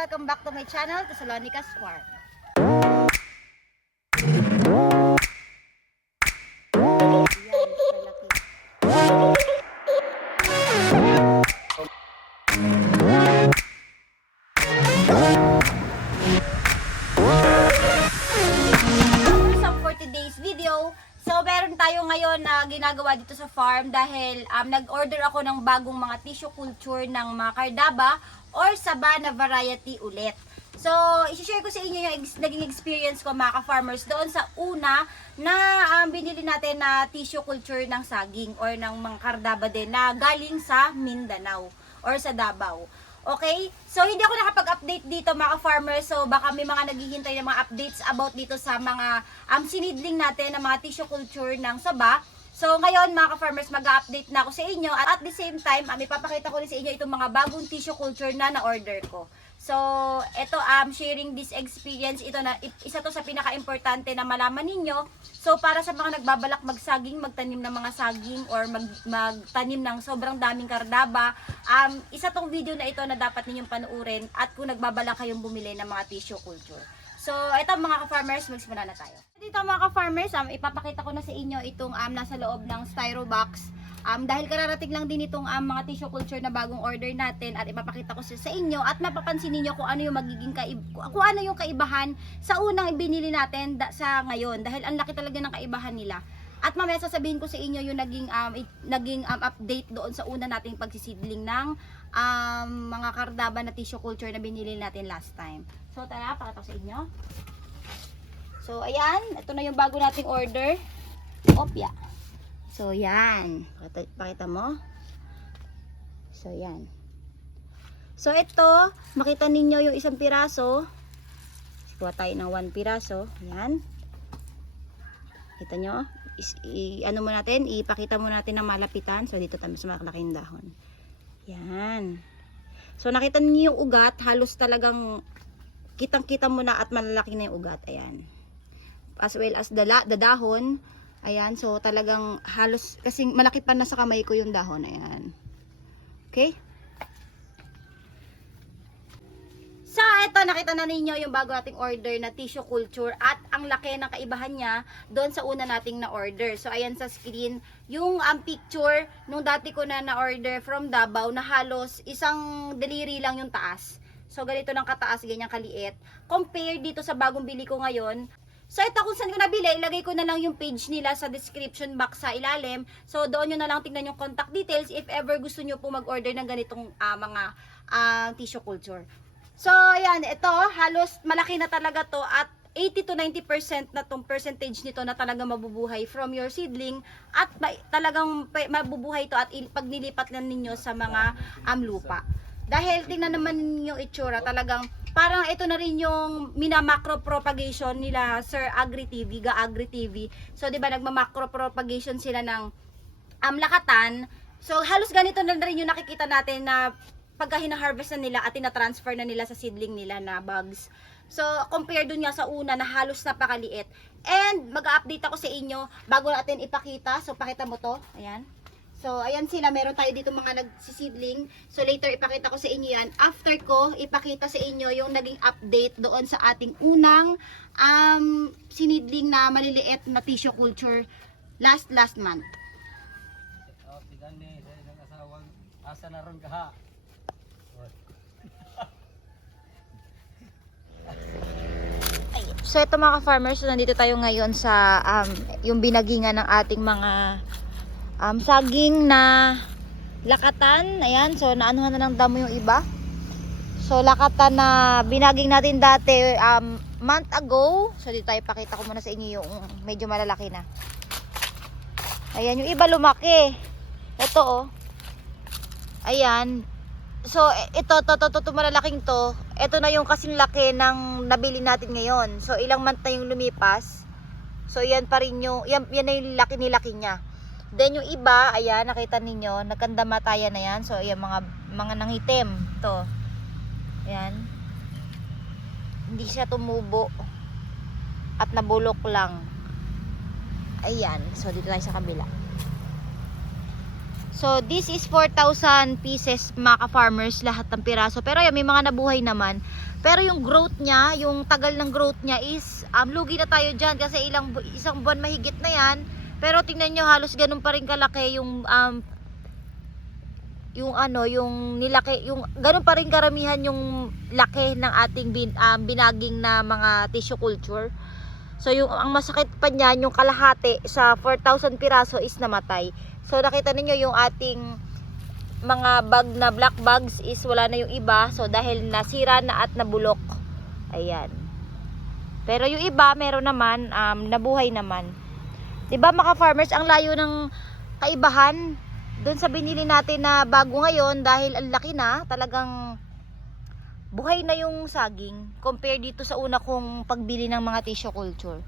welcome back to my channel, Tesalonica's Farm. For today's video, so meron tayo ngayon na ginagawa dito sa farm dahil nag-order ako ng bagong mga tissue culture ng mga Cardaba or Saba na variety ulit. So, i-share ko sa inyo yung naging experience ko mga ka-farmers doon sa una na binili natin na tissue culture ng saging or ng mga Cardaba din na galing sa Mindanao or sa Davao. Okay? So, hindi ako nakapag-update dito mga farmers. So, baka may mga naghihintay ng mga updates about dito sa mga sinidling natin ng mga tissue culture ng Saba. So, ngayon mga farmers mag-update na ako sa inyo. At the same time, ipapakita ko rin sa inyo itong mga bagong tissue culture na na-order ko. So, ito, sharing this experience, ito na, isa to sa pinaka-importante na malaman ninyo. So, para sa mga nagbabalak magsaging, magtanim ng mga saging, or magtanim ng sobrang daming Cardaba, isa tong video na ito na dapat ninyong panuurin at kung nagbabalak kayong bumili ng mga tissue culture. So, ito mga ka-farmers, magsimula na tayo. Dito mga ka-farmers, ipapakita ko na sa inyo itong nasa loob ng styro box. Dahil kararating lang din itong mga tissue culture na bagong order natin at ipapakita ko sa inyo at mapapansin niyo kung ano yung magiging kaibahan sa unang binili natin sa ngayon dahil ang laki talaga ng kaibahan nila. At mamaya sasabihin ko sa inyo yung naging update doon sa una nating pagsisidling ng mga Cardaba na tissue culture na binili natin last time. So tara, pakita ko sa inyo. So ayan, ito na yung bago nating order. Opya. So, yan. Pakita mo. So, yan. So, ito, makita ninyo yung isang piraso. Kuha tayo ng 1 piraso. Yan. Kita nyo? Ano mo natin? Ipakita mo natin ng malapitan. So, dito tayo sa malaking dahon. Yan. So, nakita ninyo yung ugat. Halos talagang kitang-kita mo na at malalaki na yung ugat. Ayan. As well as the dahon. Ayan, so talagang halos, kasi malaki pa na sa kamay ko yung dahon. Ayan. Okay? So, ito, nakita na ninyo yung bago nating order na tissue culture at ang laki ng kaibahan niya doon sa una nating na-order. So, ayan sa screen, yung picture nung dati ko na na-order from Davao na halos isang daliri lang yung taas. So, ganito lang kataas, ganyan kaliit. Compare dito sa bagong bili ko ngayon. So, ito kung saan ko nabili, ilagay ko na lang yung page nila sa description box sa ilalim. So, doon nyo na lang tingnan yung contact details if ever gusto nyo po mag-order ng ganitong mga tissue culture. So, ayan, ito, halos malaki na talaga to at 80 to 90% na tong percentage nito na talaga mabubuhay from your seedling at talagang mabubuhay to at pag nilipat lang ninyo sa mga lupa. Dahil tingnan naman yung itsura, talagang parang ito na rin yung mina-macro propagation nila Sir Agri TV, Ga Agri TV. So, 'di ba nagma-macro propagation sila ng lakatan. So, halos ganito na rin yung nakikita natin na pagka hina-harvest na nila at tina-transfer na nila sa seedling nila na bugs. So, compare dun nga sa una na halos napakaliit. And mag-update ako sa inyo bago natin ipakita. So, pakita mo to. Ayan. So, ayan sila. Meron tayo dito mga nagsisidling. So, later ipakita ko sa inyo yan. After ko, ipakita sa inyo yung naging update doon sa ating unang sinidling na maliliit na tissue culture last month. Oh, tigan ni sa isang asawang asa na ron kaha. So, ito mga ka-farmers, nandito tayo ngayon sa yung binagingan ng ating mga saging na lakatan. Ayan, so naanuhan na ng damo yung iba. So lakatan na binaging natin dati month ago. So dito tayo, pakita ko muna sa inyo yung medyo malalaki na. Ayan, yung iba lumaki. Ito oh. Ayan. So ito malalaking to. Ito na yung kasing laki ng nabili natin ngayon. So ilang month na yung lumipas. So yan pa rin yung yan na yung laki niya. Then yung iba, ayan, nakita ninyo, nagkandamatayan na yan. So ayan, mga nangitim to. Ayan. Hindi siya tumubo at nabulok lang. Ayan. So dito tayo sa kabila. So, this is 4,000 pieces mga ka-farmers, lahat ng piraso. Pero yan, may mga nabuhay naman. Pero yung growth niya, yung tagal ng growth niya is lugi na tayo dyan kasi isang buwan mahigit na yan. Pero tingnan nyo, halos ganun pa rin kalaki yung yung nilaki, yung ganun pa rin karamihan yung laki ng ating binaging na mga tissue culture. So yung ang masakit pa niyan, yung kalahati sa 4,000 piraso is namatay. So nakita niyo yung ating mga bag na black bags is wala na yung iba. So dahil nasira na at nabulok. Ayan. Pero yung iba meron naman, nabuhay naman. 'Di ba mga farmers, ang layo ng kaibahan doon sa binili natin na bago ngayon dahil ang laki na, talagang buhay na yung saging compare dito sa una kong pagbili ng mga tissue culture.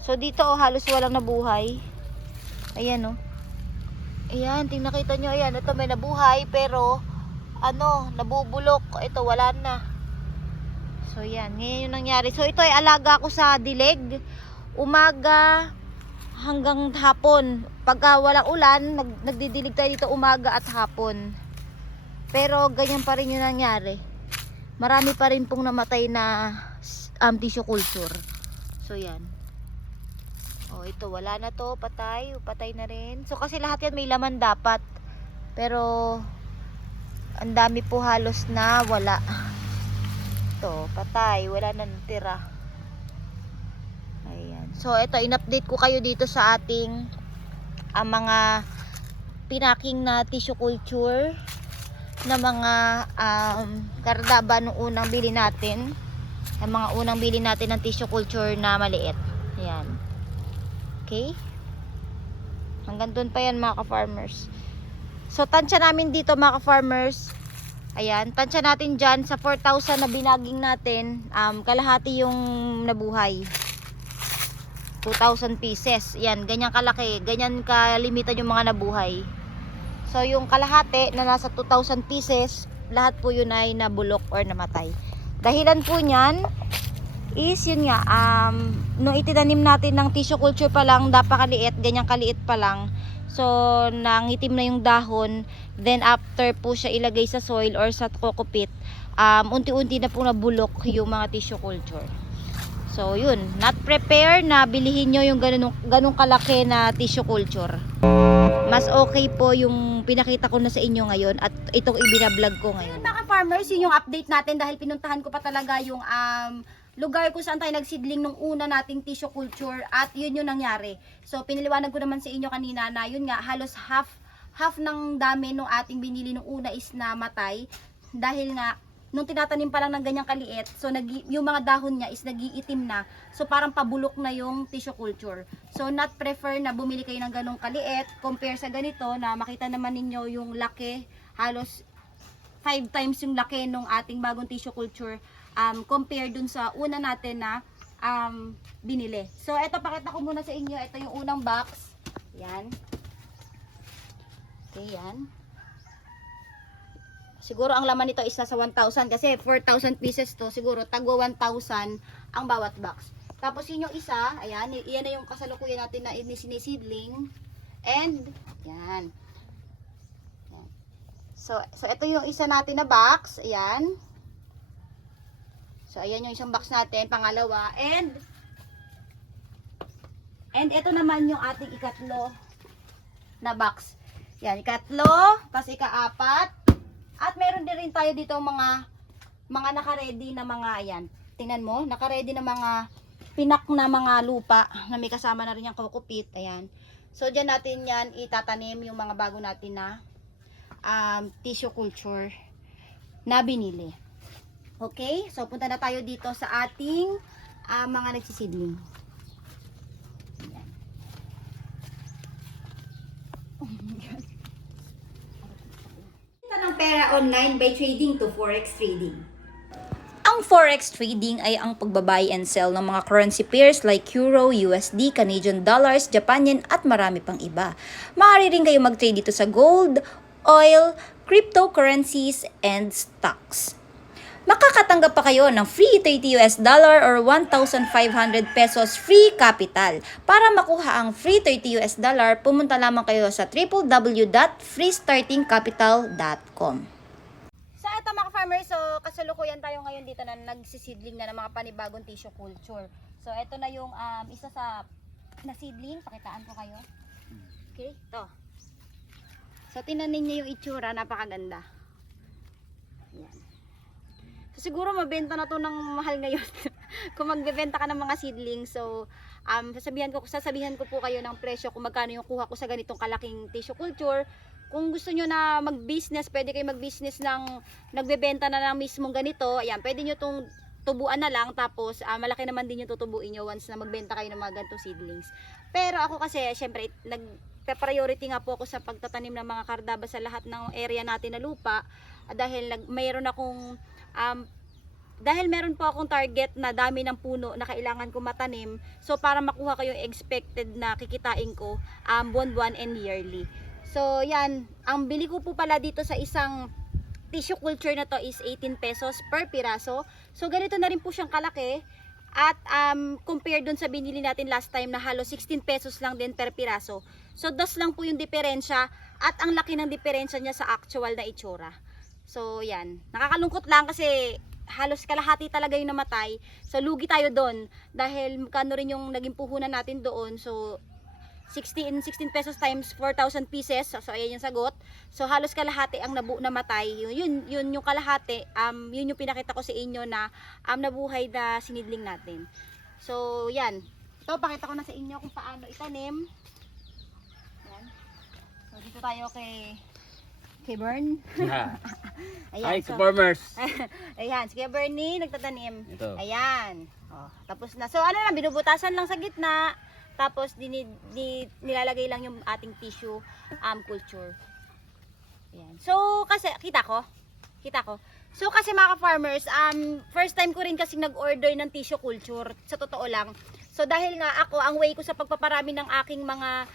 So dito halos walang nabuhay. Ayan Ayan, nakita nyo, ayan, ito may nabuhay pero nabubulok. Ito wala na. So yan, ngayon yung nangyari. So ito ay alaga ko sa dilig, umaga hanggang hapon. Pagka walang ulan, nagdidilig tayo dito umaga at hapon. Pero ganyan pa rin yung nangyari. Marami pa rin pong namatay na tissue culture. So yan. Ito wala na to, patay na rin. So kasi lahat yan may laman dapat. Pero ang dami po halos na wala. Ito, patay, wala na natira. Ayan. So ito, in-update ko kayo dito sa ating mga pinaking na tissue culture na mga kardaba nung unang bili natin. Ang mga unang bili natin ng tissue culture na maliit. Ayan. Okay? Hanggang doon pa yan mga ka-farmers. So tansya namin dito mga ka-farmers. Ayan, tansya natin dyan sa 4,000 na binaging natin, kalahati yung nabuhay. 2,000 pieces. Yan, ganyan kalaki, ganyan kalimitan yung mga nabuhay. So yung kalahati na nasa 2,000 pieces, lahat po yun ay nabulok or namatay. Dahilan po niyan is yun nga, nung itinanim natin ng tissue culture pa lang, napakaliit, ganyan kaliit pa lang. So nangitim na yung dahon, then after po siya ilagay sa soil or sa coco pit, unti-unti na po nabulok yung mga tissue culture. So yun, not prepare na bilihin nyo yung ganung kalaki na tissue culture. Mas okay po yung pinakita ko na sa inyo ngayon at itong ibinablog ko ngayon. Mga farmers, yun yung update natin dahil pinuntahan ko pa talaga yung lugar kung saan tayo nagsidling nung una nating tissue culture at yun yung nangyari. So piniliwanag ko naman sa inyo kanina na yun nga, halos half ng dami nung ating binili nung una is namatay dahil nga nung tinatanim pa lang ng ganyang kaliit, so yung mga dahon niya is nagiitim na. So parang pabulok na yung tissue culture. So not prefer na bumili kayo ng ganong kaliit compare sa ganito na makita naman ninyo yung laki, halos 5 times yung laki nung ating bagong tissue culture compare dun sa una natin na binili. So eto, pakita ko muna sa inyo, ito yung unang box. Yan. Okay, yan. Siguro ang laman nito is nasa 1,000 kasi 4,000 pieces to, siguro tagwa 1,000 ang bawat box. Tapos yun yung isa, ayan, yan na yung kasalukuyan natin na sinisidling. And yan. So ito yung isa natin na box, ayan. So ayan yung isang box natin, pangalawa. And ito naman yung ating ikatlo na box. Yan, ikatlo, tapos ika-apat. At meron din rin tayo dito mga naka-ready na mga, ayan. Tingnan mo, naka-ready na mga pinak na mga lupa na may kasama na rin yung coco pit. Ayan. So dyan natin yan itatanim yung mga bago natin na tissue culture na binili. Okay, so punta na tayo dito sa ating mga nagsisidling. Ayan. Oh my God. Ng pera online by trading to forex trading. Ang forex trading ay ang pagbabuy and sell ng mga currency pairs like Euro, USD, Canadian dollars, Japan yen at marami pang iba. Maaari rin kayo mag-trade dito sa gold, oil, cryptocurrencies, and stocks. Makakatanggap pa kayo ng free $30 or 1,500 pesos free capital. Para makuha ang free $30, pumunta lamang kayo sa www.freestartingcapital.com. So ito mga farmers, so kasalukuyan tayo ngayon dito na nagsisidling na ng mga panibagong tissue culture. So ito na yung isa sa na seedling, pakitaan ko kayo. Okay, to. So tinanin niyo yung itsura, napakaganda. Yan. So siguro mabenta na to ng mahal ngayon kung magbebenta ka ng mga seedling. So sasabihan ko po kayo ng presyo kung magkano yung kuha ko sa ganitong kalaking tissue culture. Kung gusto nyo na mag-business, pwede kayo mag-business ng nagbebenta na ng mismong ganito. Ayan, pwede nyo itong tubuan na lang. Tapos, malaki naman din yung tutubuin nyo once na magbenta kayo ng mga ganitong seedlings. Pero ako kasi, syempre, nag-priority nga po ako sa pagtatanim ng mga kardaba sa lahat ng area natin na lupa. Dahil meron po akong target na dami ng puno na kailangan ko matanim. So, para makuha ko yung expected na kikitain ko buwan-buwan and yearly. So, yan. Ang bili ko po pala dito sa isang tissue culture na to is 18 pesos per piraso. So, ganito na rin po siyang kalaki. At compare dun sa binili natin last time na halos 16 pesos lang din per piraso. So, dos lang po yung diferensya. At ang laki ng diferensya niya sa actual na itsura. So, yan. Nakakalungkot lang kasi halos kalahati talaga yung namatay. So, lugi tayo doon. Dahil kano rin yung naging puhunan natin doon. So, 16 pesos times 4,000 pieces. So ayan yung sagot. So halos kalahati ang namatay. Yun yung kalahati. Yun yung pinakita ko sa inyo na nabuhay na sinidling natin. So yan. Ito pakita ko na sa inyo kung paano itanim. Yan. So dito tayo kay Bern. Hi, so, farmers. ayan, si Bernie nagtatanim. Ito. Ayan. Oh, tapos na. So ano lang, binubutasan lang sa gitna. Tapos nilalagay lang yung ating tissue culture. Ayan. So kasi kita ko. So kasi mga farmers, first time ko rin kasi nag-order ng tissue culture, sa totoo lang. So dahil nga ako, ang way ko sa pagpaparami ng aking mga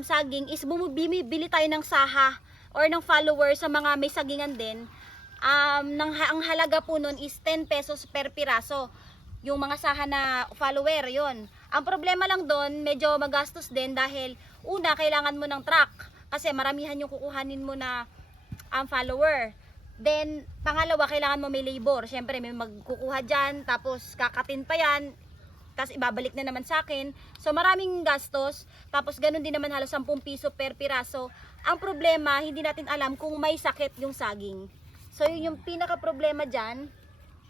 saging is bumibili tayo ng saha or ng follower sa mga may sagingan din. Ang halaga po nun is 10 pesos per piraso. Yung mga saha na follower, yon. Ang problema lang doon, medyo magastos din dahil una, kailangan mo ng truck kasi maramihan yung kukuhanin mo na follower. Then, pangalawa, kailangan mo may labor. Siyempre, may magkukuha dyan, tapos kakatin pa yan, tapos ibabalik na naman sa akin. So, maraming gastos, tapos ganun din naman halos 10 piso per piraso. Ang problema, hindi natin alam kung may sakit yung saging. So, yun yung pinaka-problema dyan.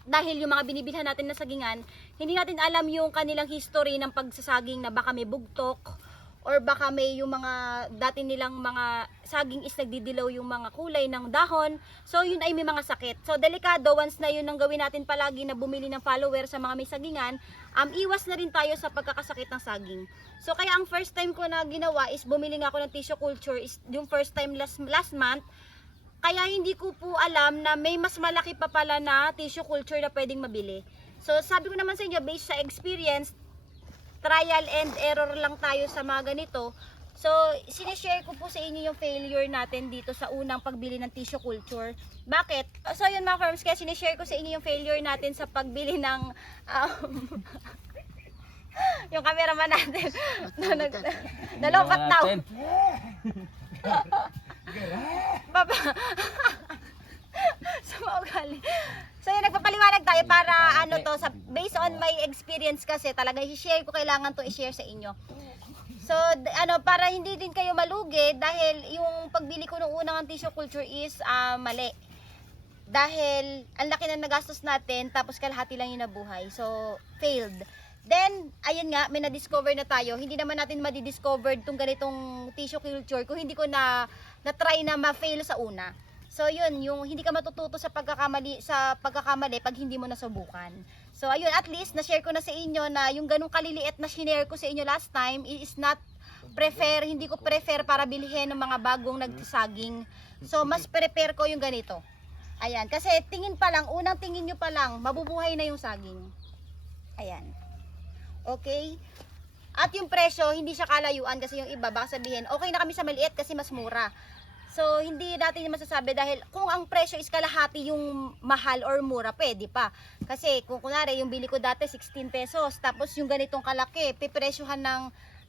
Dahil yung mga binibilhan natin na sagingan, hindi natin alam yung kanilang history ng pagsasaging na baka may bugtok or baka may yung mga dati nilang mga saging is nagdidilaw yung mga kulay ng dahon. So yun ay may mga sakit. So delikado once na yun ang gawin natin palagi na bumili ng follower sa mga may sagingan, iwas na rin tayo sa pagkakasakit ng saging. So kaya ang first time ko na ginawa is bumili nga ako ng tissue culture is yung first time last month. Kaya hindi ko po alam na may mas malaki pa pala na tissue culture na pwedeng mabili. So sabi ko naman sa inyo, based sa experience, trial and error lang tayo sa mga ganito. So sinishare ko po sa inyo yung failure natin dito sa unang pagbili ng tissue culture. Bakit? So yun mga farms, kaya sinishare ko sa inyo yung failure natin sa pagbili ng yung cameraman natin nalopat daw. Baba. Sumaugali. So yun, nagpapaliwanag tayo para based on my experience kasi talaga i-share ko, kailangan to i-share sa inyo. So para hindi din kayo malugi dahil yung pagbili ko nung unang tissue culture is mali. Dahil ang laki na nagastos natin tapos kalahati lang yung nabuhay. So failed. Then, ayun nga, may na-discover na tayo. Hindi naman natin madi-discover itong ganitong tissue culture kung hindi ko na-try na ma-fail sa una. So, yun, yung hindi ka matututo sa pagkakamali pag hindi mo nasubukan. So, ayun, at least, na-share ko na sa inyo na yung ganung kaliliit na shinare ko sa inyo last time is not hindi ko prefer para bilhin ng mga bagong nagsasaging. So, mas prepare ko yung ganito. Ayan, kasi unang tingin nyo pa lang, mabubuhay na yung saging. Ayan. Okay? At yung presyo, hindi siya kalayuan kasi yung iba baka sabihin, okay na kami sa maliit kasi mas mura. So, hindi natin masasabi dahil kung ang presyo is kalahati yung mahal or mura, pwede pa. Kasi kung kunwari, yung bili ko dati 16 pesos, tapos yung ganitong kalaki, pipresyohan ng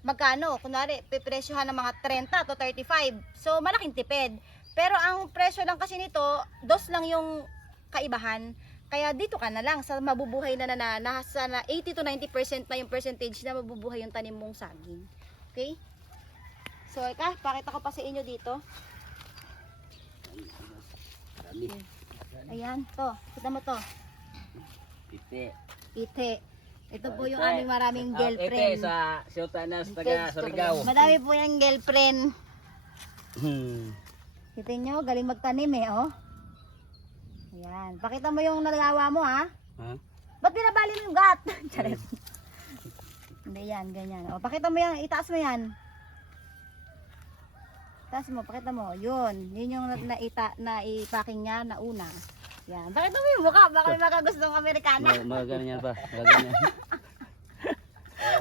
magkano? Kunwari, pipresyohan ng mga 30 to 35. So, malaking tipid. Pero ang presyo lang kasi nito, dos lang yung kaibahan. Kaya dito ka na lang sa mabubuhay na nasa na 80 to 90% na yung percentage na mabubuhay yung tanim mong saging. Okay? So, pakita ko pa sa inyo dito. Dami. Ayan, to. Kita mo to. Ite. Ite. Ito po yung Ite. aming maraming Ite girlfriend. sa Siyota na taga Surigao. Madami po yung girlfriend. Hmm. Kita nyo, galing magtanim eh, oh. Ayan. Pakita mo yung nagawa mo, ha? Ha? Ba't binabali mo yung gat? Charet. Hindi yan, ganyan. O, pakita mo yan, itaas mo yan. Itaas mo, pakita mo. Yun yung naipaking niya na una. Yan. Pakita mo yung mukha, baka may makagustong Amerikana. Mga ganyan pa. Mga ganyan.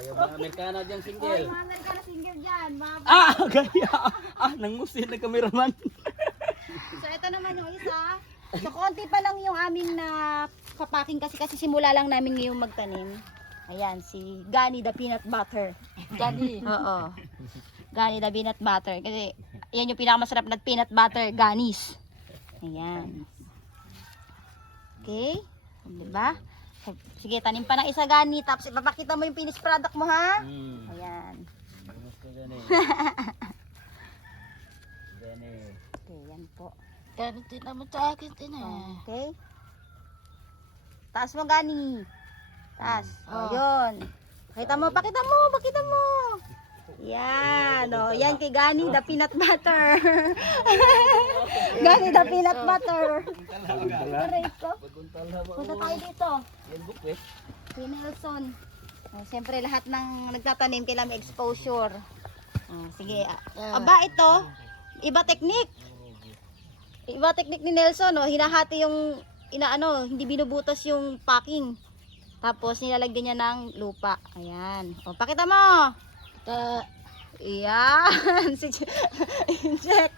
Yung mga Amerikano dyan O, single. yung mga Amerikana singer dyan. Gaya. Nangusin na cameraman. So, ito naman yung isa. So, konti pa lang yung aming na papaking kasi simula lang namin ngayong magtanim. Ayan, si Gani the Peanut Butter. Gani. Oo. Gani the Peanut Butter. Kasi, yan yung pinakamasarap na peanut butter, Ganis. Ayan. Okay? Diba? Sige, tanim pa ng isa, Gani. Tapos, ipapakita mo yung finished product mo, ha? Ayan. Gani. Gani. Okay, yan po. Ganun din naman sa akin din Okay? Taas mo, Gani. Taas. Oh. Yun. Pakita mo. Yan. O, yan kay Gani, the peanut butter. Gani, the peanut butter. Aray ko. Punta tayo dito. Yan bukwe. Si Nelson. Siyempre, lahat ng nagtatanim kailangan may exposure. Sige. Aba, ito. Iba technique. Iba technique ni Nelson, no? Hinahati yung hindi binubutas yung packing. Tapos nilalagyan niya ng lupa. Ayan. O, pakita mo. Ayan. Check.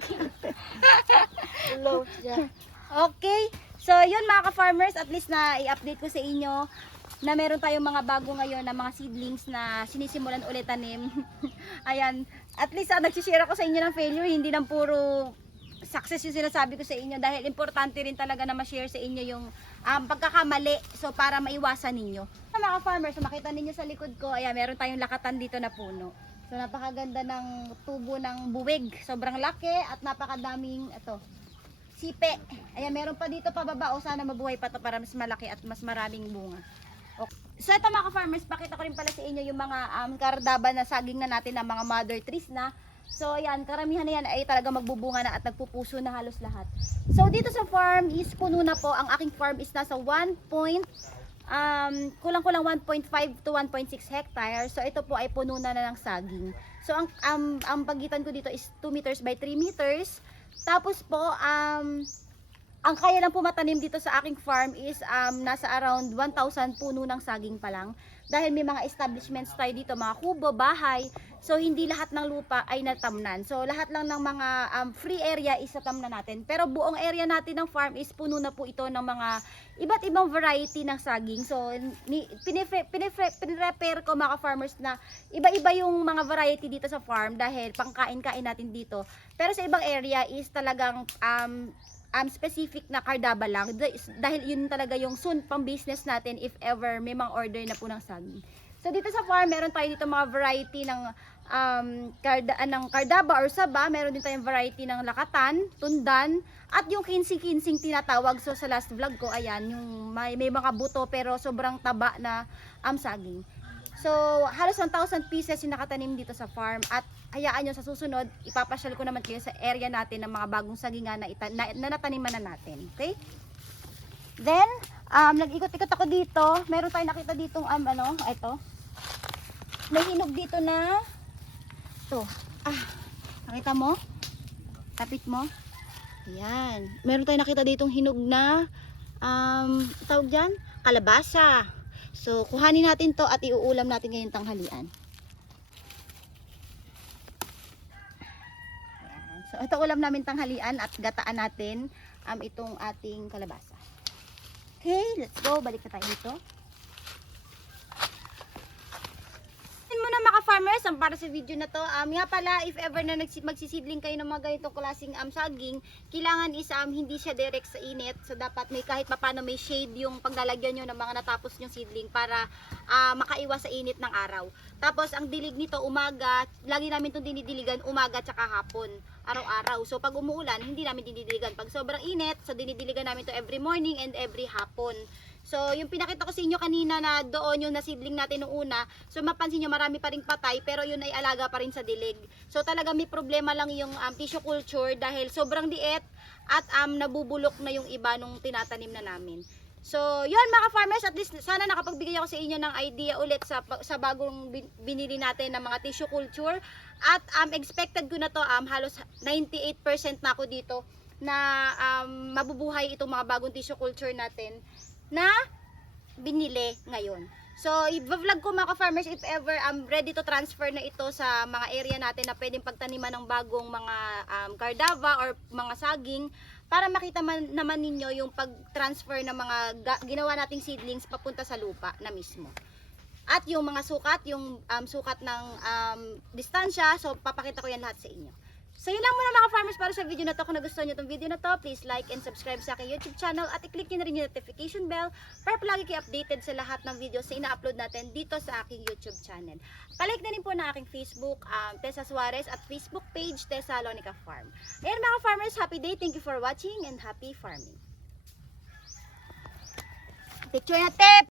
Hello siya. Okay. So, yun mga ka-farmers, at least na i-update ko sa inyo na meron tayong mga bago ngayon na mga seedlings na sinisimulan ulit tanim. Ayan. At least nagsishare ako sa inyo ng failure, hindi lang puro success yung sinasabi ko sa inyo dahil importante rin talaga na ma-share sa inyo yung pagkakamali so para maiwasan ninyo. Mga farmers, so makita ninyo sa likod ko, ayan, meron tayong lakatan dito na puno. So napakaganda ng tubo ng buwig, sobrang laki at napakadaming sipe. Ayan, meron pa dito pababa, sana mabuhay pa to para mas malaki at mas maraming bunga. Okay. So ito mga farmers, pakita ko rin pala sa inyo yung mga kardaban na saging na natin ng mga mother trees na. So ayan, karamihan na yan ay talaga magbubunga na at nagpupuso na halos lahat. So dito sa farm is puno na po. Ang aking farm is nasa kulang-kulang 1.5 to 1.6 hectares. So ito po ay puno na ng saging. So ang pagitan ko dito is 2 meters by 3 meters. Tapos po ang kaya lang po matanim dito sa aking farm is nasa around 1,000 puno ng saging pa lang. Dahil may mga establishments tayo dito, mga kubo, bahay. So hindi lahat ng lupa ay natamnan. So lahat lang ng mga free area is natamnan natin. Pero buong area natin ng farm is puno na po ito ng mga iba't ibang variety ng saging. So pinrepair ko mga farmers na iba-iba yung mga variety dito sa farm dahil pangkain-kain natin dito. Pero sa ibang area is talagang specific na kardaba lang dahil yun talaga yung soon pang business natin if ever may mga order na po ng saging. So dito sa farm meron tayo dito mga variety ng kardaba or saba, meron din tayong variety ng lakatan, tundan at yung kinsing-kinsing tinatawag. So sa last vlog ko ayan yung may mga buto pero sobrang taba na saging. So halos 1,000 pieces yung nakatanim dito sa farm at hayaan nyo sa susunod, ipapasyal ko naman kayo sa area natin ng mga bagong sagingan na nataniman na natin. Okay? Then, nag-ikot-ikot ako dito. Meron tayong nakita ditong, ito. May hinog dito na, ito. Nakita mo? Tapit mo? Ayan. Meron tayong nakita ditong hinog na, tawag dyan? Kalabasa. So, kuhanin natin to at iuulam natin ngayong tanghalian. So, ito ulam namin tanghalian at gataan natin itong ating kalabasa. Okay, let's go. Balik na tayo dito. muna mga farmers, ang para sa video na to, nga pala, if ever na magsisidling kayo ng mga ganitong klaseng saging, kailangan is hindi siya direct sa init. So dapat may kahit papano may shade yung paglalagyan nyo ng mga natapos nyong seedling para makaiwas sa init ng araw. Tapos ang dilig nito umaga, lagi namin itong dinidiligan umaga tsaka hapon, araw-araw. So pag umuulan, hindi namin dinidiligan. Pag sobrang init, so dinidiligan namin to every morning and every hapon. So, yung pinakita ko sa inyo kanina na doon yung nasidling natin nung una, so mapansin nyo marami pa rin patay pero yun ay alaga pa rin sa dilig. So, talaga may problema lang yung tissue culture dahil sobrang liit at nabubulok na yung iba nung tinatanim na namin. So, yun mga farmers, at least sana nakapagbigay ako sa inyo ng idea ulit sa bagong binili natin ng mga tissue culture. At expected ko na to, halos 98% na ako dito na mabubuhay itong mga bagong tissue culture natin na binili ngayon. So, i-vlog ko mga farmers if ever ready to transfer na ito sa mga area natin na pwedeng pagtaniman ng bagong mga cardava or mga saging para makita naman ninyo yung pag-transfer ng mga ginawa nating seedlings papunta sa lupa na mismo. At yung mga sukat, yung sukat ng distansya, so papakita ko yan lahat sa inyo. So yun lang muna mga farmers para sa video na to. Kung nagustuhan nyo itong video na to, please like and subscribe sa aking YouTube channel at i-click nyo na rin yung notification bell para palagi kayo updated sa lahat ng videos na ina-upload natin dito sa aking YouTube channel. Palike na rin po na aking Facebook, Tessa Suarez, at Facebook page, Thessalonica Farm. Ayan mga farmers, happy day, thank you for watching and happy farming. Picture na tip!